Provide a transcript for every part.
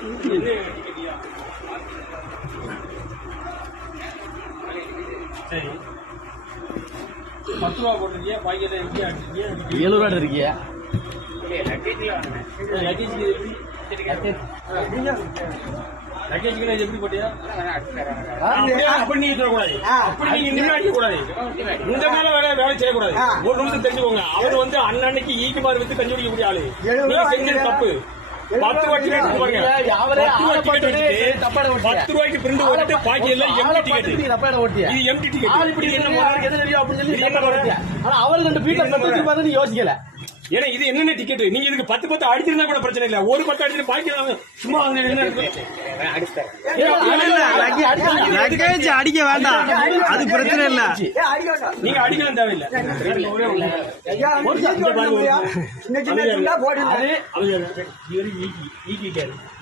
சரி 10 ரூபா போட்டிருக்கியா? பாக்கெட்ல எப்படி அடிச்சிருக்கியா? 7 ரூபா இருக்கியா? லக்கேஜ் எப்படி போட்டியா? அப்படி நீங்க சொல்லக்கூடாது, அப்படி நீங்க நின்று அடிக்க கூடாது. இந்த மேல வேலை செய்யக்கூடாது. ஒரு நிமிஷம் தெரிஞ்சுக்கோங்க. அவர் வந்து அன்னன்னைக்கு ஈக்குமார் வித்து கஞ்சி குடிக்கக்கூடிய ஆளு. நீங்க செஞ்சது தப்பு. 10 ரூபாய்க்கு பாருங்க, 10 ரூபாய்க்கு பிரிண்ட் போட்டு பாக்கெட்ல எம்டி டிக்கெட். இது எம்டி டிக்கெட். இப்படி என்ன எது தெரியும் அப்படின்னு சொல்லி ஆனா அவரு 2 பீட்டர் நீ யோசிக்கல. ஏன்னா இது என்னென்ன டிக்கெட்? நீங்க இதுக்கு 10 அடிச்சிருந்தா கூட பிரச்சனை இல்ல. ஒரு 10 அடிச்சு பாக்கி சும்மா லக்கேஜ் அடிக்க வேண்டாம், அது பிரச்சனை இல்ல. நீங்க அடிக்கலாம் தேவையில்லை.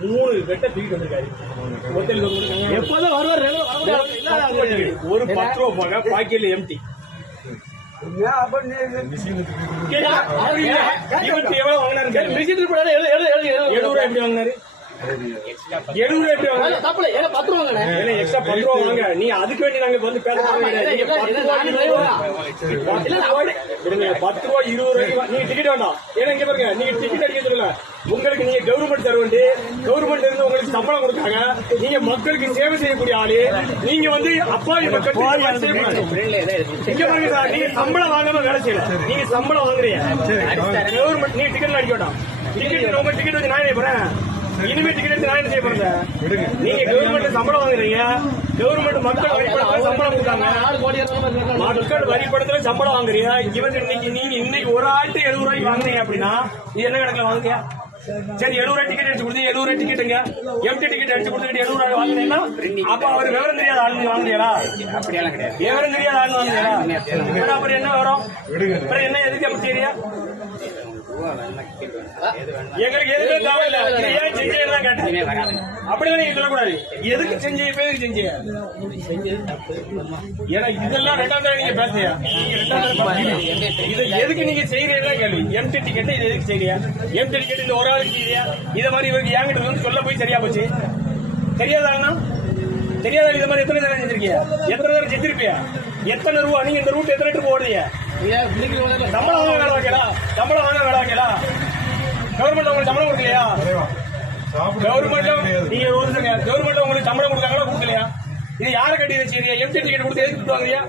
3 வெட்ட தூக்கிட்டு வந்திருக்காரு. எப்போதும் வருவார். ஒரு 10 ரூபா போக பாக்கெட்ல எம்டி. எவ்வளவு வாங்கினாரு? 70 ரூபா எப்படி வாங்கினாரு? 70 ரூபா எப்படி வாங்க? தப்பு. 10 ரூபா வாங்க. எக்ஸ்ட்ரா 10 ரூபா வாங்க. நீ அதுக்கு வேண்டி நாங்க வந்து பேச 10 ரூபா 20 ரூபாய்க்கு நீங்க டிக்கெட் வேண்டாம். ஏன்னா இங்க பாருங்க, நீங்க டிக்கெட் அடிக்க சொல்லல. உங்களுக்கு நீங்க கவர்மெண்ட் சர்வெண்ட், கவர்மெண்ட் இருந்து உங்களுக்கு சம்பளம் கொடுக்காங்க. நீங்க மக்களுக்கு சேவை செய்யக்கூடிய ஆளு. நீங்க வந்து அப்பாவி மக்கள் இங்க பாருங்க சார், நீங்க சம்பளம் வாங்காம வேலை செய்யல. நீங்க சம்பளம் வாங்குறீங்க. கவர்மெண்ட் நீங்க டிக்கெட் அடிக்க வேண்டாம். டிக்கெட் உங்க டிக்கெட் வச்சு நான் என்ன போறேன்? இனிமே டிக்கெட் எடுத்து நான் என்ன செய்ய போறேன்? நீங்க கவர்மெண்ட் சம்பளம் வாங்குறீங்க. கவர்மெண்ட் மக்கள் வரிப்படத்துல சம்பளம் கொடுத்தாங்க. மக்கள் வரிப்படத்துல சம்பளம் வாங்குறீங்க. இவங்க இன்னைக்கு ஒரு ஆட்டு 70 ரூபாய்க்கு வாங்குறீங்க அப்படின்னா இது என்ன கணக்குல வாங்குறியா? சரி 70 ரூபாய் டிக்கெட் அடிச்சு கொடுத்து 70 ரூபாய் டிக்கெட்டுங்க, எம்டி டிக்கெட் அடிச்சு கொடுத்துட்டு 70 ரூபாய் வாங்கினீங்கன்னா அப்ப அவர் விவரம் தெரியாத ஆளுங்க வாங்குறீங்களா? அப்படியெல்லாம் கிடையாது. விவரம் தெரியாத ஆளுங்க வாங்குறீங்களா? அப்புறம் என்ன வரும்? அப்புறம் என்ன எதுக்கு அப்படி தெரியா? எங்களுக்கு எதுவுமே தேவையில்லை. ஏன் செஞ்சேன்னு கேட்டேன். அப்படிதான் நீங்க சொல்லக்கூடாது. எதுக்கு செஞ்ச பேருக்கு செஞ்ச? ஏன்னா இதெல்லாம் 2ஆம் தடவை நீங்க பேசுறியா? இதை எதுக்கு நீங்க செய்யறீங்களா கேள்வி. எம்டி டிக்கெட் இது எதுக்கு செய்யறியா? எம்டி டிக்கெட் இந்த ஒரு ஆளுக்கு செய்யறியா? இதை மாதிரி இவருக்கு ஏங்கிட்ட வந்து சொல்ல போய் சரியா போச்சு. தெரியாதாங்கன்னா தெரியாத இது மாதிரி எத்தனை தடவை செஞ்சிருக்கியா? எத்தனை தடவை செஞ்சிருப்பியா? எத்தனை ரூபா நீங்க இந்த ரூட் எத்தனை ரூபா ஓடுறீங்க? சம்பளம் வாங்க வேலை வைக்கலா? சம்பளம் வாங்க வேலை வைக்கலா? கவர்மெண்ட் உங்களுக்கு சம்பளம் கொடுக்கலையா? கவர்மெண்ட் நீங்க கவர்மெண்ட் உங்களுக்கு சம்பளம் கொடுத்தாங்களா கொடுக்கலையா? இது யாரை கட்டி வச்சிருக்கீங்க? எம்டி டிக்கெட் கொடுத்து எதுக்கு வாங்குறியா?